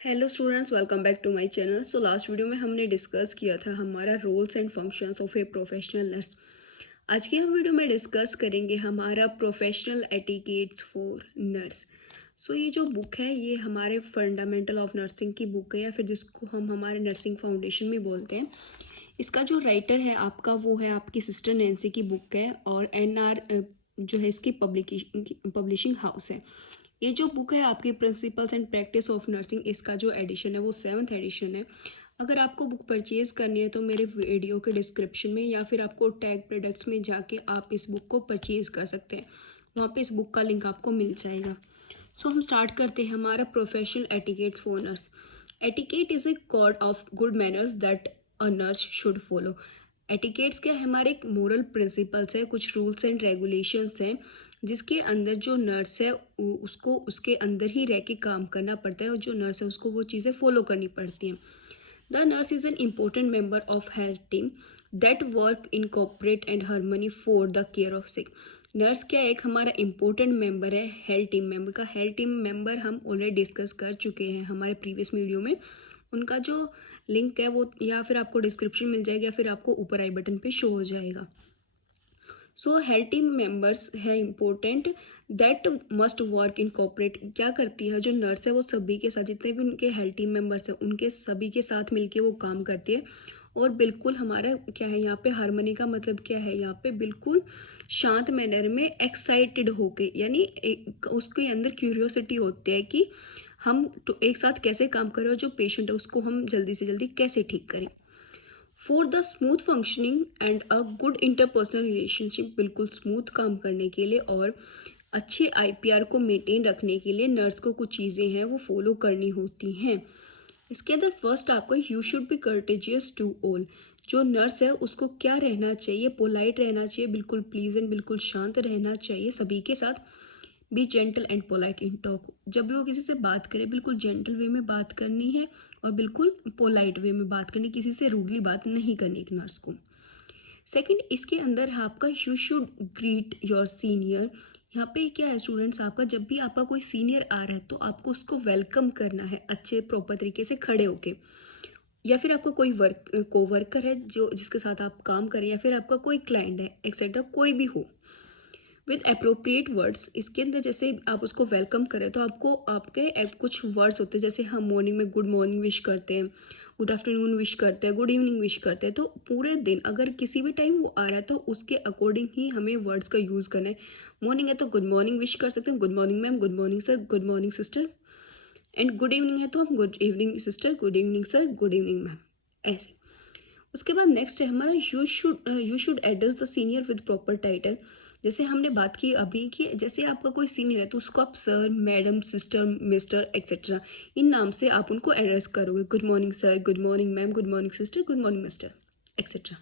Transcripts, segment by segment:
Hello students, welcome back to my channel. So last video में हमने discuss किया था हमारा roles and functions of a professional nurse. आज की हम वीडियो में डिस्कस करेंगे हमारा professional etiquettes for nurse. So ये जो बुक है ये हमारे फंडामेंटल ऑफ नर्सिंग की बुक है, या फिर जिसको हम हमारे नर्सिंग फाउंडेशन में बोलते हैं। इसका जो राइटर है आपका वो है आपकी सिस्टर नैन्सी की बुक है, और एनआर जो है इसकी पब्लिशिंग हाउस है। ये जो बुक है आपकी principles and practice of nursing, इसका जो एडिशन है वो 7th एडिशन है। अगर आपको बुक परचेज़ करनी है तो मेरे वीडियो के डिस्क्रिप्शन में या फिर आपको टैग प्रोडक्ट्स में जाके आप इस बुक को परचेज़ कर सकते हैं। वहाँ पे इस बुक का लिंक आपको मिल जाएगा। सो हम स्टार्ट करते हैं हमारा professional etiquettes for nurse. Etiquette is a code of good manners that a nurse should follow. Etiquettes क्या है? हमारे एक मोरल प्रिंसिपल्स है, कुछ रूल्स एंड रेगुलेशंस हैं जिसके अंदर जो नर्स है उसको उसके अंदर ही रह के काम करना पड़ता है, और जो नर्स है उसको वो चीज़ें फॉलो करनी पड़ती हैं। The nurse is an important member of health team that work in cooperate and harmony for the care of sick. Nurse क्या एक हमारा इम्पोर्टेंट मेंबर है हेल्थ टीम मेंबर का। हेल्थ टीम मेंबर हम ऑलरेडी डिस्कस कर चुके हैं हमारे प्रीवियस वीडियो में। उनका जो लिंक है वो या फिर आपको डिस्क्रिप्शन मिल जाएगा या फिर आपको ऊपर आई बटन पे शो हो जाएगा। सो हेल्थ टीम मेंबर्स है important that must work in cooperate. क्या करती है जो नर्स है वो सभी के साथ, जितने भी उनके हेल्थ टीम मेंबर्स हैं उनके सभी के साथ मिलके वो काम करती है। और बिल्कुल हमारा क्या है यहाँ पे हारमोनी का मतलब क्या है, यहाँ पे बिल्कुल शांत मैनर में एक्साइटेड होके, यानी उसके अंदर क्यूरियोसिटी होती है कि हम तो एक साथ कैसे काम करें और जो पेशेंट है उसको हम जल्दी से जल्दी कैसे ठीक करें। For the smooth functioning and a good interpersonal relationship, बिल्कुल स्मूथ काम करने के लिए और अच्छे आईपीआर को मेंटेन रखने के लिए नर्स को कुछ चीज़ें हैं वो फॉलो करनी होती हैं। इसके अंदर फर्स्ट आपको you should be courteous to all. जो नर्स है उसको क्या रहना चाहिए? पोलाइट रहना चाहिए, बिल्कुल प्लीजेंट, बिल्कुल शांत रहना चाहिए सभी के साथ। B gentle and polite in talk. जब भी वो किसी से बात करे बिल्कुल जेंटल वे में बात करनी है और बिल्कुल पोलाइट वे में बात करनी, किसी से रूडली बात नहीं करनी एक नर्स को। सेकंड, इसके अंदर है आपका you should greet your senior. यहाँ पे क्या है स्टूडेंट्स, आपका जब भी आपका कोई सीनियर आ रहा है तो आपको उसको वेलकम करना है अच्छे प्रॉपर तरीके से खड़े होके। या फिर आपका कोई कोवर्कर है जो जिसके साथ आप काम करें, या फिर आपका कोई क्लाइंट है एक्सेट्रा, कोई भी हो, विद अप्रोप्रिएट वर्ड्स। इसके अंदर जैसे आप उसको वेलकम करें तो आपको आपके कुछ वर्ड्स होते हैं, जैसे हम मॉर्निंग में गुड मॉर्निंग विश करते हैं, गुड आफ्टरनून विश करते हैं, गुड इवनिंग विश करते हैं। तो पूरे दिन अगर किसी भी टाइम वो आ रहा है तो उसके अकॉर्डिंग ही हमें वर्ड्स का यूज़ करना है। मॉर्निंग है तो गुड मॉर्निंग विश कर सकते हैं, good morning ma'am, good morning sir, good morning sister. And good evening है तो हम good evening sister, good evening sir, good evening ma'am, ऐसे। उसके बाद नेक्स्ट है हमारा you should address the senior with proper title. जैसे हमने बात की अभी कि जैसे आपका कोई सीनियर है तो उसको आप sir, madam, sister, mister etcetera इन नाम से आप उनको एड्रेस करोगे। Good morning sir, good morning ma'am, good morning sister, good morning mister etcetera.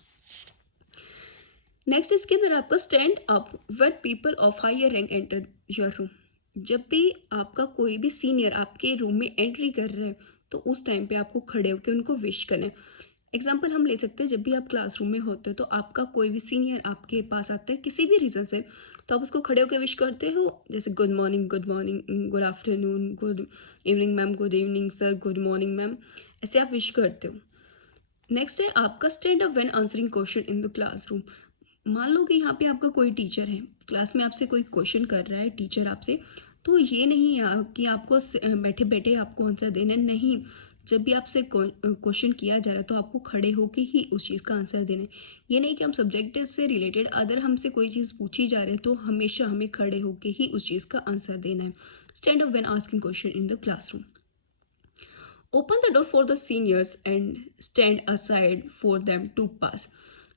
Next इसके अंदर आपका stand up when people of higher rank enter your room. जब भी आपका कोई भी सीनियर आपके रूम में एंट्री कर रहा है तो उस टाइम पे आपको खड़े होकर उनको विश करना है। एग्जाम्पल हम ले सकते हैं, जब भी आप क्लासरूम में होते हो तो आपका कोई भी सीनियर आपके पास आता है किसी भी रीज़न से, तो आप उसको खड़े होकर विश करते हो, जैसे good morning, good morning, good afternoon, good evening ma'am, good evening sir, good morning ma'am, ऐसे आप विश करते हो। नेक्स्ट है आपका stand up when answering question in the classroom. मान लो कि यहाँ पे आपका कोई टीचर है, क्लास में आपसे कोई क्वेश्चन कर रहा है टीचर आपसे, तो ये नहीं कि आपको बैठे बैठे आपको आंसर देना है, नहीं। जब भी आपसे क्वेश्चन किया जा रहा है तो आपको खड़े होके ही उस चीज़ का आंसर देना है। ये नहीं कि हम सब्जेक्ट से रिलेटेड अगर हमसे कोई चीज़ पूछी जा रही है तो हमेशा हमें खड़े होके ही उस चीज़ का आंसर देना है। Stand up when asking question in the classroom. Open the door for the seniors and stand aside for them to pass.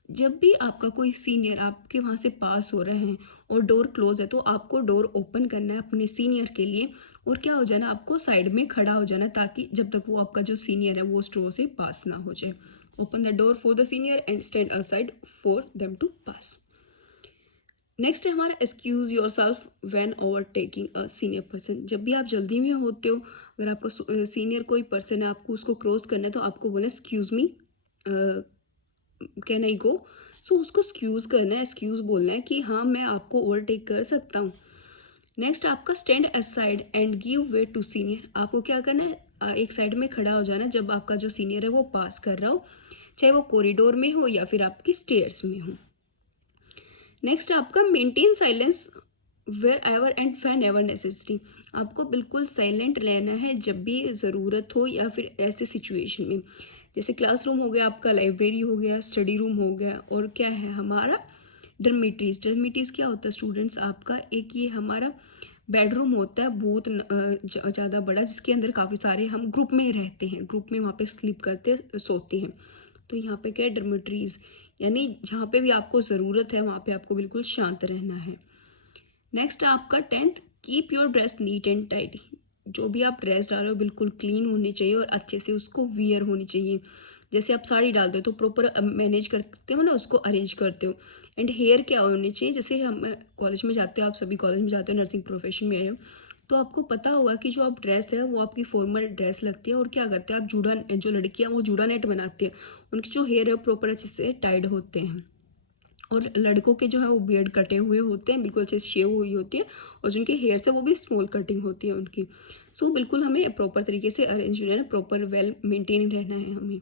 जब भी आपका कोई सीनियर आपके वहाँ से पास हो रहे हैं और डोर क्लोज है तो आपको डोर ओपन करना है अपने सीनियर के लिए, और क्या हो जाना, आपको साइड में खड़ा हो जाना ताकि जब तक वो आपका जो सीनियर है वो उस डोर से पास ना हो जाए। Open the door for the senior and stand aside for them to pass. Next है हमारा excuse yourself when overtaking a senior person. जब भी आप जल्दी में होते हो, अगर आपका सीनियर कोई पर्सन है आपको उसको क्रॉस करना है तो आपको बोले एक्सक्यूज़ मी, कैन आई गो। सो उसको एक्सक्यूज़ करना है, एक्सक्यूज़ बोलना है कि हाँ मैं आपको ओवरटेक कर सकता हूँ। नेक्स्ट आपका stand aside and give way to senior. आपको क्या करना है? एक साइड में खड़ा हो जाना जब आपका जो सीनियर है वो पास कर रहा हो, चाहे वो कॉरिडोर में हो या फिर आपकी स्टेयर्स में हो। नेक्स्ट आपका maintain silence wherever and whenever necessary. आपको बिल्कुल साइलेंट रहना है जब भी ज़रूरत हो या फिर ऐसे सिचुएशन में, जैसे क्लासरूम हो गया आपका, लाइब्रेरी हो गया, स्टडी रूम हो गया, और क्या है हमारा डर्मिटरीज। डर्मिटरीज क्या होता है स्टूडेंट्स आपका, एक ये हमारा बेडरूम होता है बहुत ज़्यादा बड़ा, जिसके अंदर काफ़ी सारे हम ग्रुप में रहते हैं, ग्रुप में वहाँ पे स्लीप करते सोते हैं। तो यहाँ पे क्या है डर्मिटरीज, यानी जहाँ पे भी आपको ज़रूरत है वहाँ पे आपको बिल्कुल शांत रहना है। नेक्स्ट आपका 10th, keep your dress neat and tidy. जो भी आप ड्रेस डाल रहे हो बिल्कुल क्लीन होनी चाहिए और अच्छे से उसको वियर होनी चाहिए। जैसे आप साड़ी डालते हो तो प्रॉपर मैनेज करते हो ना, उसको अरेंज करते हो। एंड हेयर क्या होनी चाहिए, जैसे हम कॉलेज में जाते हो, आप सभी कॉलेज में जाते हो, नर्सिंग प्रोफेशन में आए हो, तो आपको पता होगा कि जो आप ड्रेस है वो आपकी फॉर्मल ड्रेस लगती है, और क्या करते हैं आप जूड़ा, जो लड़कियाँ वो जूड़ा नेट बनाती है, उनकी जो हेयर है प्रॉपर अच्छे से टाइड होते हैं। और लड़कों के जो है वो बियर्ड कटे हुए होते हैं, बिल्कुल अच्छे से शेव हुई होती है, और जिनके हेयर्स है वो भी स्मॉल कटिंग होती है उनकी। सो बिल्कुल हमें प्रॉपर तरीके से अरेंज रहना है, प्रॉपर वेल मेंटेन रहना है हमें।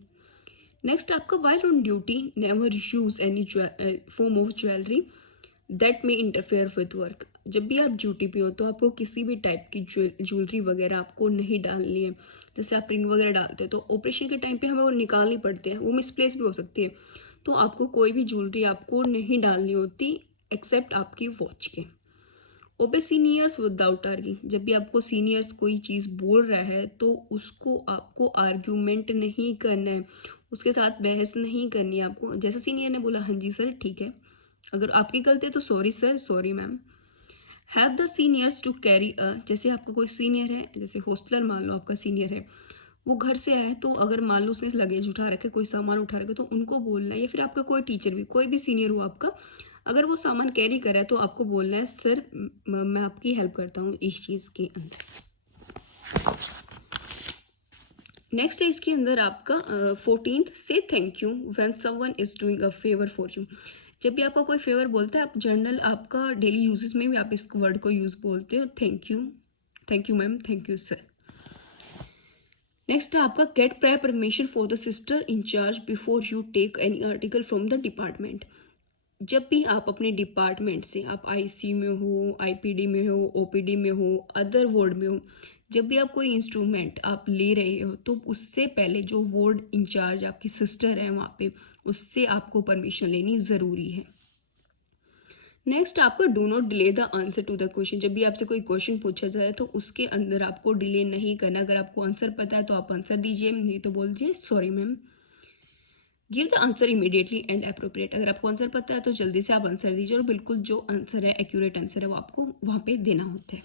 नेक्स्ट आपका while on duty never use any form of jewellery that may interfere with work. जब भी आप ड्यूटी पे हो तो आपको किसी भी टाइप की ज्वेलरी वगैरह आपको नहीं डालनी है। जैसे आप रिंग वगैरह डालते हो तो ऑपरेशन के टाइम पे हमें वो निकालनी पड़ती है, वो मिसप्लेस भी हो सकती है, तो आपको कोई भी ज्वेलरी आपको नहीं डालनी होती एक्सेप्ट आपकी वॉच के। ओबे सीनियर्स विदाउट आर्गिंग। जब भी आपको सीनियर्स कोई चीज़ बोल रहा है तो उसको आपको आर्ग्यूमेंट नहीं करना है, उसके साथ बहस नहीं करनी है आपको। जैसे सीनियर ने बोला हाँ जी सर ठीक है, अगर आपकी गलती है तो sorry sir, sorry ma'am. Have the seniors to carry a, जैसे आपका कोई सीनियर है, जैसे हॉस्टलर मान लो आपका सीनियर है, वो घर से आया है, तो अगर मान लो उसने लगेज उठा रखे, कोई सामान उठा रखे, तो उनको बोलना है, या फिर आपका कोई टीचर भी, कोई भी सीनियर हो आपका, अगर वो सामान कैरी कर रहा है तो आपको बोलना है सर मैं आपकी हेल्प करता हूँ इस चीज़ के अंदर। नेक्स्ट है इसके अंदर आपका 14th, से thank you when someone is doing a favour for you. जब भी आपका कोई फेवर बोलता है, आप जर्नल आपका डेली यूजेस में भी आप इस वर्ड को यूज बोलते हो, thank you ma'am, thank you sir. Next है आपका get prior permission for the sister in charge before you take any article from the department. जब भी आप अपने डिपार्टमेंट से, आप आईसी में हो, आईपीडी में हो, ओपीडी में हो, अदर वार्ड में हो, जब भी आप कोई इंस्ट्रूमेंट आप ले रहे हो तो उससे पहले जो वार्ड इंचार्ज आपकी सिस्टर है वहाँ पे, उससे आपको परमिशन लेनी ज़रूरी है। नेक्स्ट आपका do not delay the answer to the question. जब भी आपसे कोई क्वेश्चन पूछा जाए तो उसके अंदर आपको डिले नहीं करना। अगर आपको आंसर पता है तो आप आंसर दीजिए, नहीं तो बोल दीजिए sorry ma'am. Give the answer immediately and appropriate. अगर आपको आंसर पता है तो जल्दी से आप आंसर दीजिए, और बिल्कुल जो आंसर है, एक्यूरेट आंसर है, वो आपको वहाँ पे देना होता है।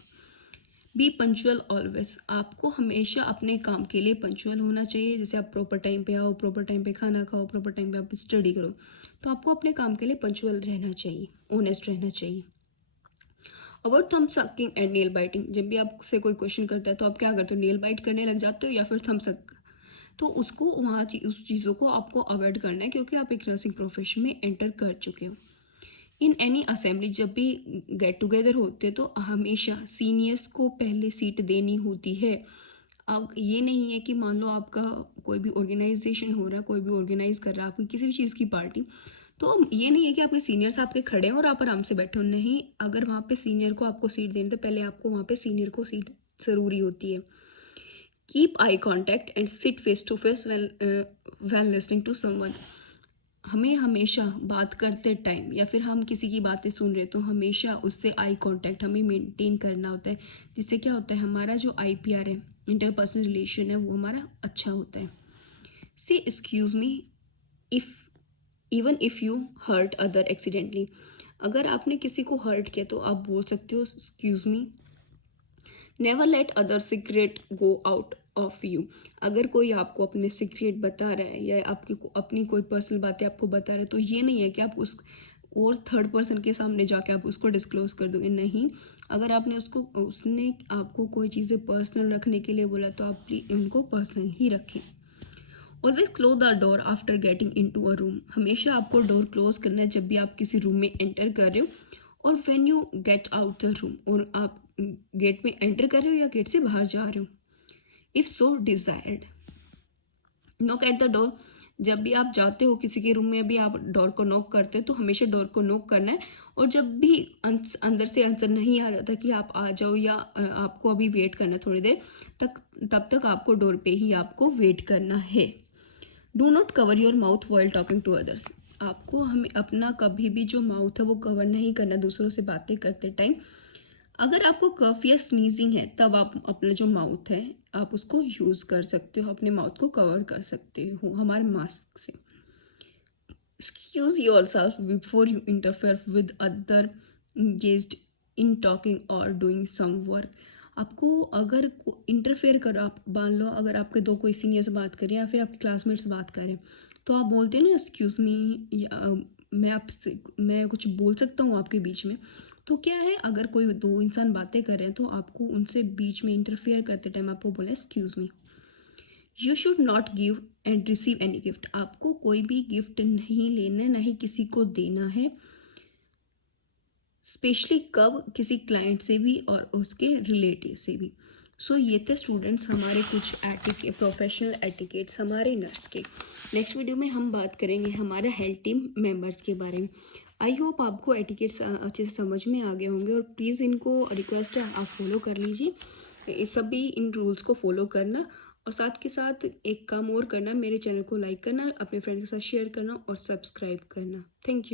Be punctual always. आपको हमेशा अपने काम के लिए पंचुअल होना चाहिए। जैसे आप प्रॉपर टाइम पे आओ, प्रॉपर टाइम पे खाना खाओ, प्रॉपर टाइम पे आप स्टडी करो, तो आपको अपने काम के लिए पंचुअल रहना चाहिए, ऑनेस्ट रहना चाहिए। अबाउट थम सकिंग एंड नेल बाइटिंग। जब भी आपसे कोई क्वेश्चन करता है तो आप क्या करते हो, नेल बाइट करने लग जाते हो या फिर थम सक, तो उसको वहाँ उस चीज़ों को आपको अवॉइड करना है, क्योंकि आप एक नर्सिंग प्रोफेशन में एंटर कर चुके हो। इन एनी असेंबली, जब भी गेट टुगेदर होते हैं तो हमेशा सीनियर्स को पहले सीट देनी होती है। अब ये नहीं है कि मान लो आपका कोई भी ऑर्गेनाइजेशन हो रहा है, कोई भी ऑर्गेनाइज कर रहा है आपकी किसी भी चीज़ की पार्टी, तो ये नहीं है कि आपके सीनियर्स आपके खड़े हैं और आप आराम से बैठे हो, नहीं। अगर वहाँ पे सीनियर को आपको सीट देनी तो पहले आपको वहाँ पे सीनियर को सीट ज़रूरी होती है। Keep eye contact and sit face to face well listening to someone. हमें हमेशा बात करते टाइम या फिर हम किसी की बातें सुन रहे तो हमेशा उससे आई कांटेक्ट हमें मेंटेन करना होता है, जिससे क्या होता है हमारा जो आईपीआर है, इंटरपर्सनल रिलेशन है, वो हमारा अच्छा होता है। Say excuse me if even if you hurt other accidentally. अगर आपने किसी को हर्ट किया तो आप बोल सकते हो excuse me. Never let other secret go out of you. अगर कोई आपको अपने सीक्रेट बता रहा है या आपकी अपनी कोई पर्सनल बातें आपको बता रहा है, तो ये नहीं है कि आप उस और थर्ड पर्सन के सामने जाके आप उसको डिस्क्लोज कर दोगे, नहीं। अगर आपने उसने आपको कोई चीज़ें पर्सनल रखने के लिए बोला तो आप प्लीज उनको पर्सनल ही रखें। Always close the door after getting in to a room. हमेशा आपको डोर क्लोज करना है जब भी आप किसी रूम में एंटर कर रहे हो, और when you get out the room, और आप गेट में एंटर कर रहे हो या गेट से बाहर जा रहे हो। If so desired. Knock at the door, जब भी आप जाते हो किसी के रूम में, भी आप डोर को नॉक करते हो तो हमेशा डोर को नॉक करना है। और जब भी अंदर से आंसर नहीं आ जाता कि आप आ जाओ या आपको अभी वेट करना है थोड़ी देर तक, तब तक आपको डोर पे ही आपको वेट करना है। Do not cover your mouth while talking to others, आपको हमें अपना कभी भी जो माउथ है वो कवर नहीं करना दूसरों से बातें करते टाइम। अगर आपको कफ या स्नीजिंग है तब आप अपना जो माउथ है आप उसको यूज़ कर सकते हो, अपने माउथ को कवर कर सकते हो हमारे मास्क से। Excuse yourself before you interfere with other engaged in talking or doing some work. आपको अगर इंटरफेयर करो, आप मान लो अगर आपके दो कोई सीनियर्स बात करें या फिर आपके क्लासमेट्स बात करें तो आप बोलते हैं ना एक्सक्यूज़ मी, मैं कुछ बोल सकता हूँ आपके बीच में। तो क्या है, अगर कोई दो इंसान बातें कर रहे हैं तो आपको उनसे बीच में इंटरफेयर करते टाइम आपको बोला excuse me. You should not give and receive any gift, आपको कोई भी गिफ्ट नहीं लेना, ना ही किसी को देना है, स्पेशली कब, किसी क्लाइंट से भी और उसके रिलेटिव से भी। सो ये थे स्टूडेंट्स हमारे कुछ प्रोफेशनल एटिकेट्स हमारे नर्स के। नेक्स्ट वीडियो में हम बात करेंगे हमारे हेल्थ टीम मेंबर्स के बारे में। आई होप आपको एटिकेट्स अच्छे से समझ में आ गए होंगे और प्लीज़ इनको रिक्वेस्ट है आप फॉलो कर लीजिए, इस सभी इन रूल्स को फॉलो करना। और साथ के साथ एक काम और करना, मेरे चैनल को लाइक करना, अपने फ्रेंड्स के साथ शेयर करना और सब्सक्राइब करना। Thank you.